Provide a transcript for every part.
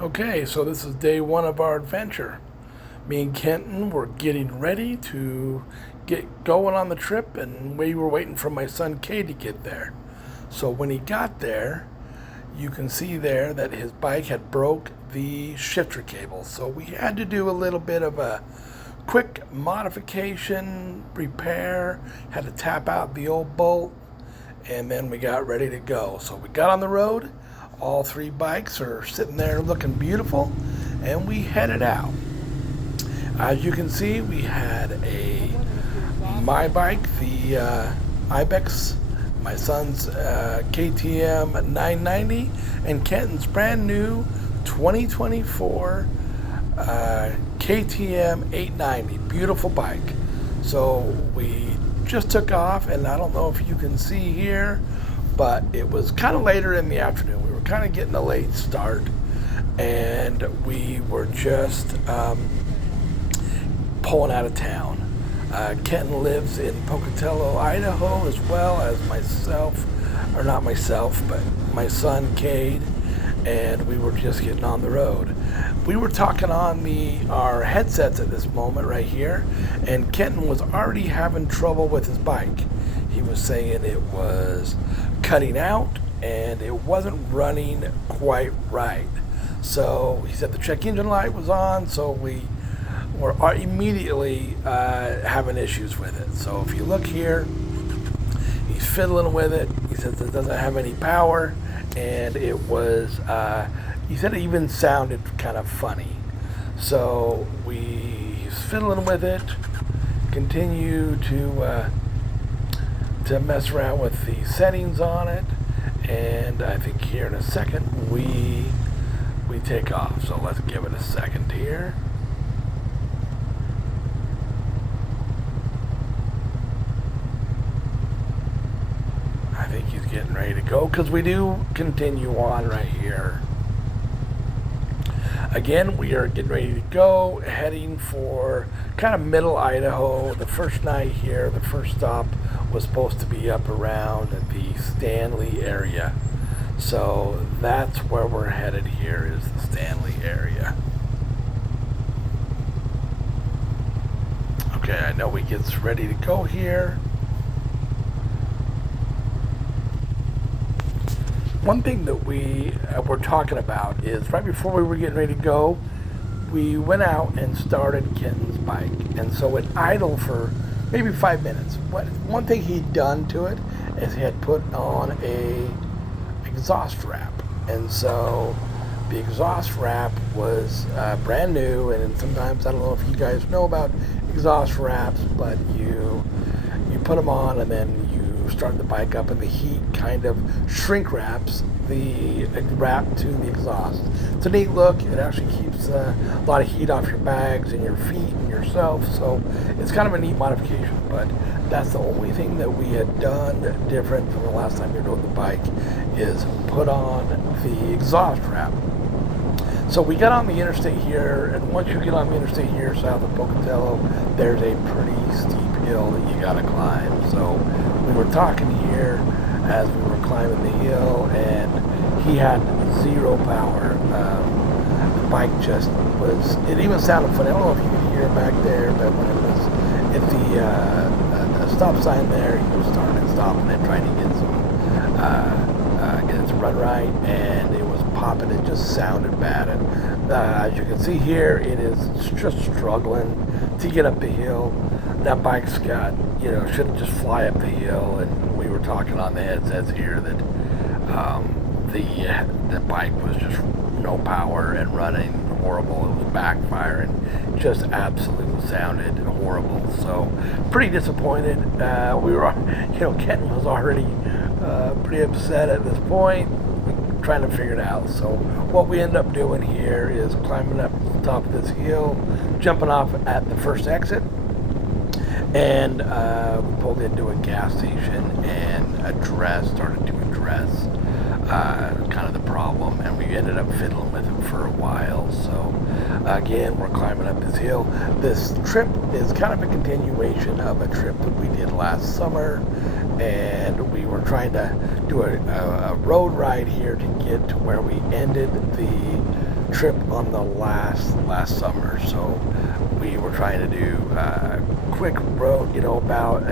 Okay, so this is day one of our adventure. Me and Kenton were getting ready to get going on the trip, and we were waiting for my son Kay to get there. So when he got there, you can see there that his bike had broke the shifter cable. So we had to do a little bit of a quick modification, repair, had to tap out the old bolt, and then we got ready to go. So we got on the road. All three bikes are sitting there looking beautiful, and we headed out. As you can see, we had my bike, the Ibex, my son's KTM 990, and Kenton's brand new 2024 KTM 890. Beautiful bike. So we just took off, and I don't know if you can see here, but it was kind of later in the afternoon. We were kind of getting a late start, and we were just pulling out of town. Kenton lives in Pocatello, Idaho, as well as myself, or not myself, but my son, Cade, and we were just getting on the road. We were talking on our headsets at this moment right here, and Kenton was already having trouble with his bike. He was saying it was cutting out and it wasn't running quite right. So he said the check engine light was on, so we were immediately having issues with it. So if you look here, he's fiddling with it. He says it doesn't have any power, and it was, he said it even sounded kind of funny. So he's fiddling with it, continue to mess around with the settings on it, and I think here in a second we take off. So let's give it a second here. I think he's getting ready to go, because we do continue on right here. Again, we are getting ready to go, heading for kind of middle Idaho. The first night here, the first stop was supposed to be up around the Stanley area. So that's where we're headed here, is the Stanley area. Okay, I know he gets ready to go here. One thing that we were talking about is right before we were getting ready to go, we went out and started Kenton's bike. And so it idled for maybe 5 minutes. One thing he'd done to it is he had put on a exhaust wrap. And so the exhaust wrap was brand new. And sometimes, I don't know if you guys know about exhaust wraps, but you put them on and then you start the bike up, and the heat kind of shrink wraps the wrap to the exhaust. It's a neat look. It actually keeps a lot of heat off your bags and your feet and yourself, so it's kind of a neat modification. But that's the only thing that we had done different from the last time we rode the bike, is put on the exhaust wrap. So we got on the interstate here, and once you get on the interstate here south of Pocatello, there's a pretty steep hill that you gotta climb. So we were talking here as we were climbing the hill, and he had zero power. The bike just was, it even sounded funny. I don't know if you could hear it back there, but when it was at the stop sign there, he was starting and stopping and trying to get it to run right, and it was popping. It just sounded bad. And as you can see here, it is just struggling to get up the hill. That bike's got, shouldn't just fly up the hill. And we were talking on the headsets here that the bike was just no power and running horrible. It was backfiring, just absolutely sounded horrible. So pretty disappointed. We were, Kenton was already pretty upset at this point, trying to figure it out. So what we end up doing here is climbing up the top of this hill, jumping off at the first exit, and we pulled into a gas station and started to address kind of the problem, and we ended up fiddling with it for a while. So again, we're climbing up this hill. This trip is kind of a continuation of a trip that we did last summer, and we were trying to do a road ride here to get to where we ended the trip on the last summer. So we were trying to do a quick road, about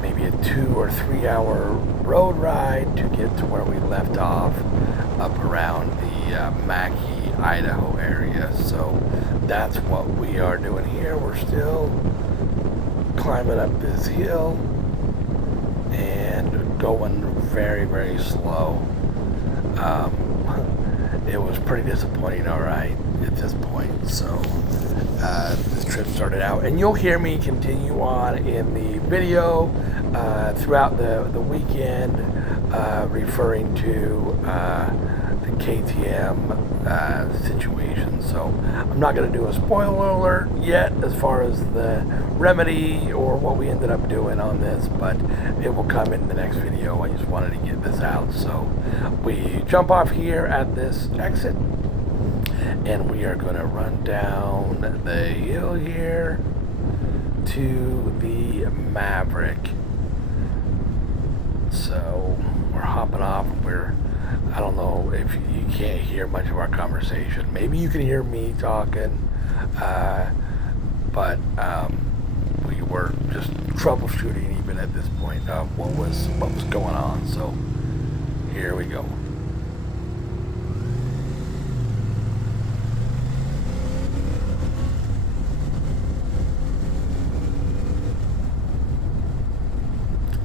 maybe a 2 or 3 hour road ride to get to where we left off up around the Mackay, Idaho area. So that's what we are doing here. We're still climbing up this hill and going very, very slow. It was pretty disappointing, all right, at this point. So this trip started out, and you'll hear me continue on in the video throughout the weekend, referring to the KTM situation. So I'm not going to do a spoiler alert yet as far as the remedy or what we ended up doing on this, but it will come in the next video. I just wanted to get this out. So we jump off here at this exit, and we are going to run down the hill here to the Maverick. So we're hopping off. I don't know if you can't hear much of our conversation. Maybe you can hear me talking, but we were just troubleshooting even at this point of what was going on. So here we go.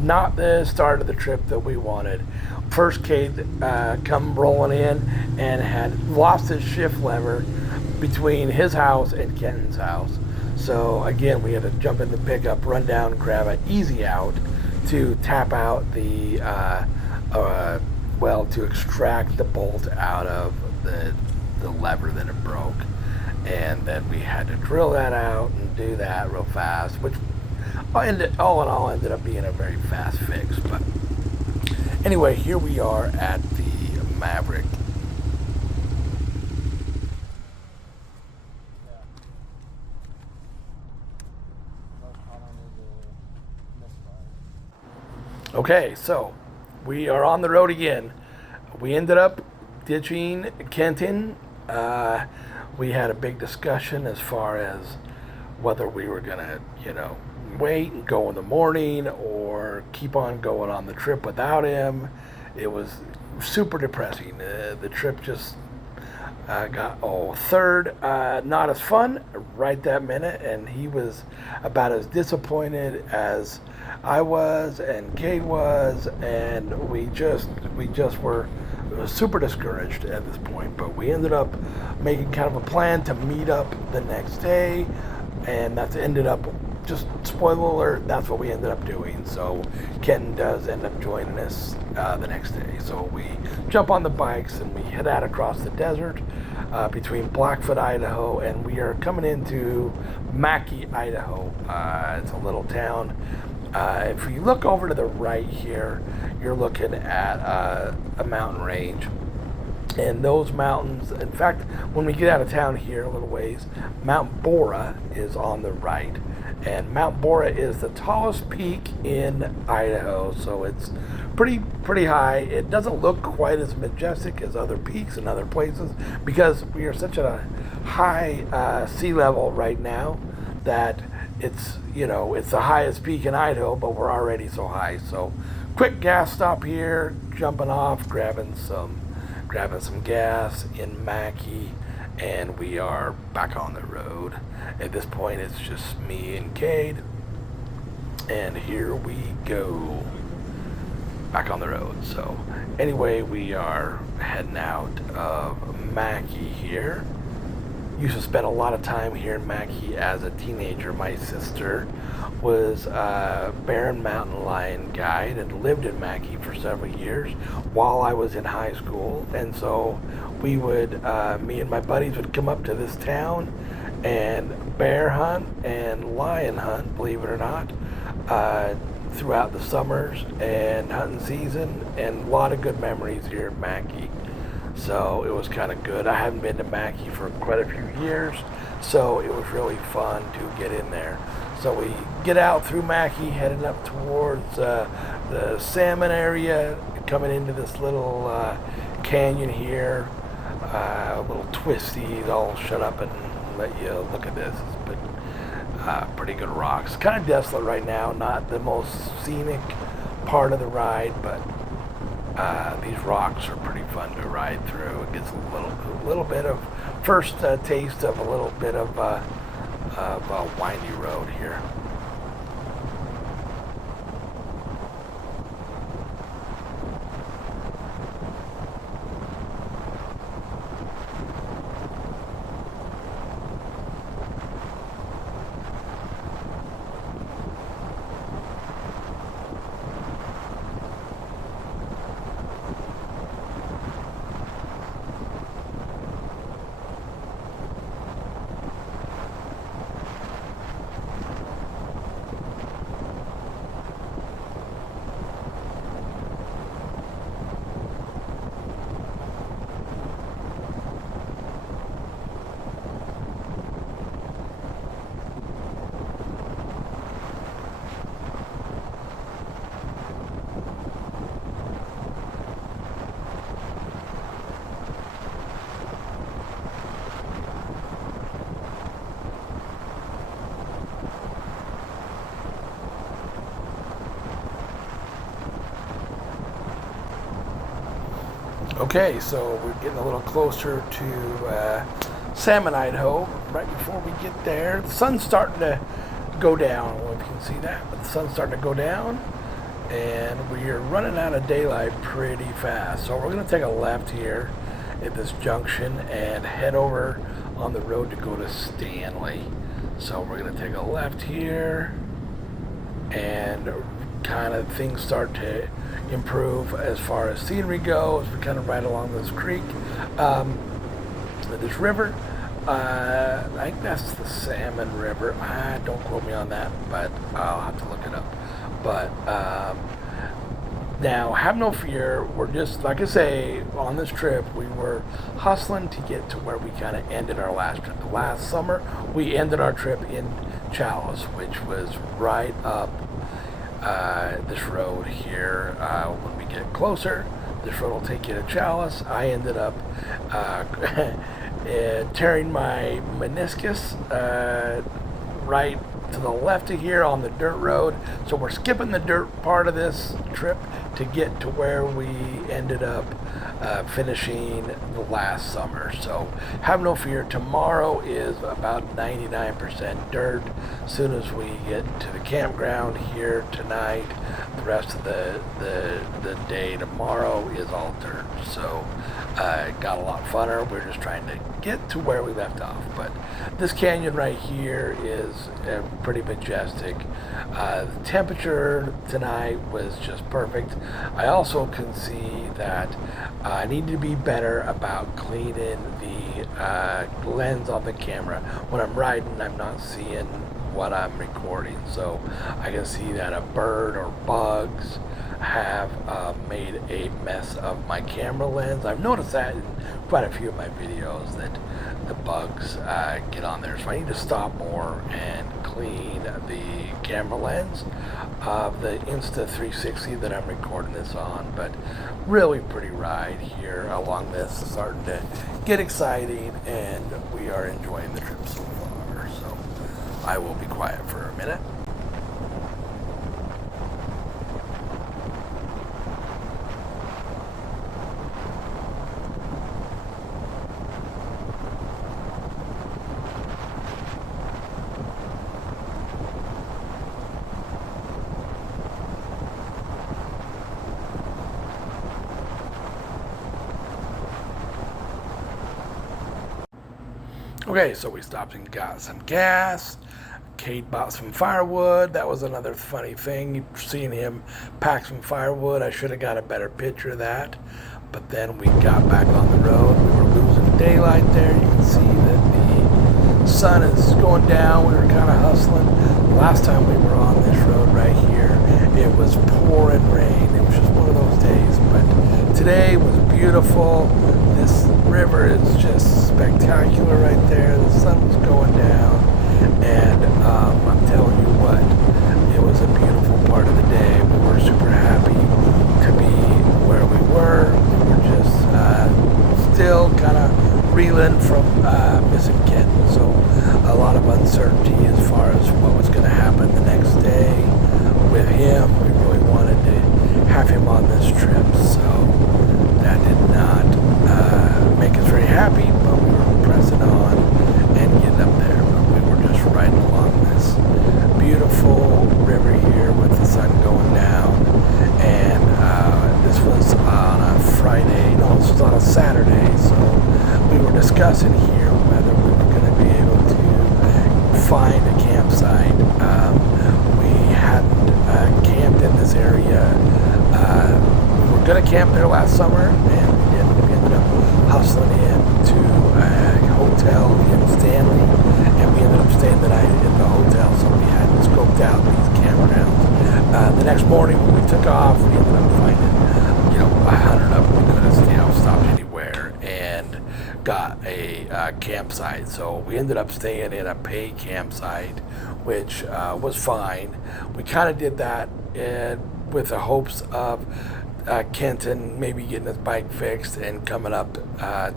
Not the start of the trip that we wanted. First, Cade come rolling in and had lost his shift lever between his house and Kenton's house. So again, we had to jump in the pickup, run down, grab an easy out to tap out the, to extract the bolt out of the lever that it broke. And then we had to drill that out and do that real fast, which all in all ended up being a very fast fix. But anyway, here we are at the Maverick. Okay, so we are on the road again. We ended up ditching Kenton. We had a big discussion as far as whether we were gonna, wait and go in the morning or keep on going on the trip without him. It was super depressing. The trip just got third, not as fun right that minute, and he was about as disappointed as I was and Kate was, and we just were super discouraged at this point. But we ended up making kind of a plan to meet up the next day, and that's ended up, just spoiler alert, that's what we ended up doing. So Kenton does end up joining us the next day. So we jump on the bikes and we head out across the desert between Blackfoot, Idaho, and we are coming into Mackay, Idaho. It's a little town. If you look over to the right here, you're looking at a mountain range. And those mountains, in fact, when we get out of town here a little ways, Mount Bora is on the right. And Mount Bora is the tallest peak in Idaho, so it's pretty high. It doesn't look quite as majestic as other peaks in other places because we are such a high sea level right now that it's the highest peak in Idaho, but we're already so high. So quick gas stop here, jumping off, grabbing some gas in Mackay, and we are back on the road. At this point, it's just me and Cade, and here we go, back on the road. So anyway, we are heading out of Mackay here. Used to spend a lot of time here in Mackay as a teenager. My sister was a bear and mountain lion guide and lived in Mackay for several years while I was in high school. And so we would, me and my buddies would come up to this town and bear hunt and lion hunt, believe it or not, throughout the summers and hunting season, and a lot of good memories here at Mackay. So it was kind of good. I haven't been to Mackay for quite a few years, so it was really fun to get in there. So we get out through Mackay, heading up towards the salmon area, coming into this little canyon here. little twisties. I'll shut up and let you look at this. But pretty good rocks. Kind of desolate right now, not the most scenic part of the ride, but these rocks are pretty fun to ride through. It gets a little bit of first taste of a little bit of a windy road here. Okay, so we're getting a little closer to Salmon, Idaho. Right before we get there, the sun's starting to go down. I don't know if you can see that, but the sun's starting to go down, and we are running out of daylight pretty fast. So we're going to take a left here at this junction and head over on the road to go to Stanley. So we're going to take a left here, and kind of things start to improve as far as scenery goes. We kind of ride along this creek, this river. I think that's the Salmon River. Don't quote me on that, but I'll have to look it up. But now, have no fear. We're just, like I say, on this trip, we were hustling to get to where we kind of ended our last trip. The last summer, we ended our trip in Chalice, which was right up this road here. When we get closer, this road will take you to Chalice. I ended up tearing my meniscus right to the left of here on the dirt road. So we're skipping the dirt part of this trip to get to where we ended up finishing the last summer. So have no fear. Tomorrow is about 99% dirt. As soon as we get to the campground here tonight, the rest of the day tomorrow is all dirt. So it got a lot funner. We're just trying to get to where we left off. But this canyon right here is pretty majestic. The temperature tonight was just perfect. I also can see that I need to be better about cleaning the lens on the camera. When I'm riding, I'm not seeing what I'm recording. So I can see that a bird or bugs have made a mess of my camera lens. I've noticed that in quite a few of my videos that the bugs get on there. So I need to stop more and clean the camera lens of the Insta360 that I'm recording this on. But really pretty ride here along this. It's starting to get exciting, and we are enjoying the trip so far. So I will be quiet for a minute. Okay, so we stopped and got some gas. Kate bought some firewood. That was another funny thing, seeing him pack some firewood. I should have got a better picture of that. But then we got back on the road. We were losing daylight there. You can see that the sun is going down. We were kind of hustling. Last time we were on this road right here, it was pouring rain. It was just one of those days. But today was beautiful. This river is just spectacular right there. The sun was going down, and I'm telling you what, it was a beautiful part of the day. We were super happy to be where we were. We were just still kind of reeling from missing Ken. So a lot of uncertainty as far as what was going to happen the next day with him. We really wanted to have him on this trip, so that did not make us very happy, but we were pressing on and getting up there. But we were just riding along this beautiful river here with the sun going down, and this was on a Friday, no, this was on a Saturday, so we were discussing here whether we were going to be able to find a campsite. We hadn't camped in this area. We were going to camp there last summer, and we didn't. We ended up hustling into a hotel in Stanley, and we ended up staying the night at the hotel, so we hadn't scoped out these campgrounds. The next morning when we took off, we ended up finding, 100 of them. We could have, stopped anywhere and got a campsite. So we ended up staying in a paid campsite, which was fine. We kind of did that with the hopes of Kenton maybe getting his bike fixed and coming up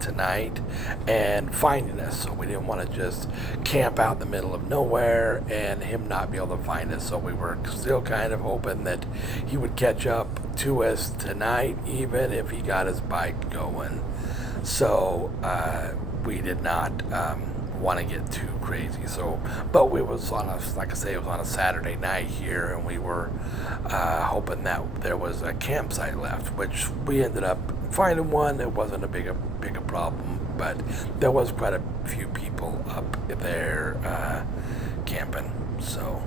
tonight and finding us. So we didn't want to just camp out in the middle of nowhere and him not be able to find us. So we were still kind of hoping that he would catch up to us tonight, even if he got his bike going. So we did not want to get too crazy. So, but we was on like I say, it was on a Saturday night here, and we were hoping that there was a campsite left, which we ended up finding one. It wasn't a big a problem, but there was quite a few people up there camping. So.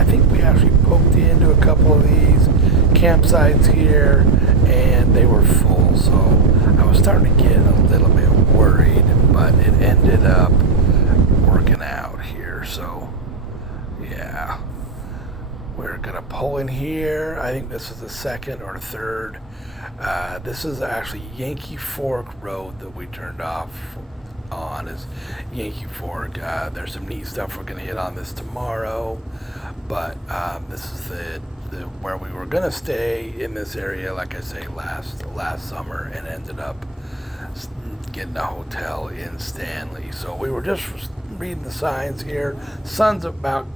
I think we actually poked into a couple of these campsites here, and they were full. So I was starting to get a little bit worried, but it ended up working out here. So yeah, we're gonna pull in here. I think this is the second or third. This is actually Yankee Fork Road that we turned off on, is Yankee Fork. There's some neat stuff we're gonna hit on this tomorrow, but this is the where we were gonna stay in this area, like I say, last summer, and ended up getting a hotel in Stanley. So we were just reading the signs here. Sun's about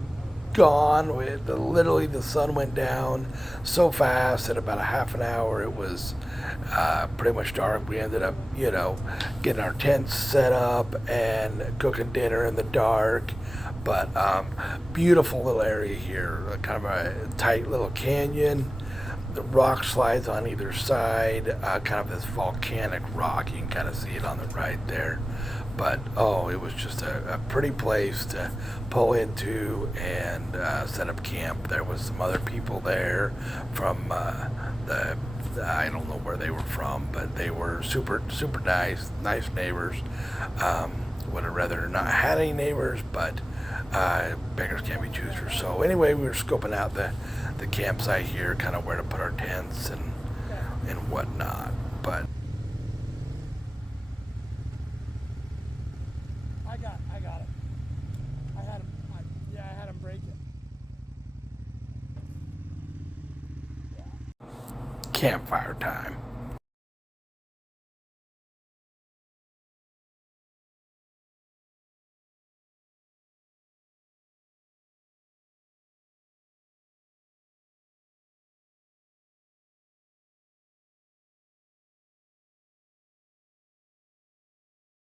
gone. Literally the sun went down so fast in about a half an hour it was pretty much dark. We ended up, getting our tents set up and cooking dinner in the dark. But beautiful little area here, kind of a tight little canyon. The rock slides on either side, kind of this volcanic rock. You can kind of see it on the right there. But it was just a pretty place to pull into and set up camp. There was some other people there from I don't know where they were from, but they were super nice neighbors. Would have rather not had any neighbors, but beggars can't be choosers. So anyway, we were scoping out the campsite here, kind of where to put our tents and whatnot. But I got it. I had him break it. campfire time.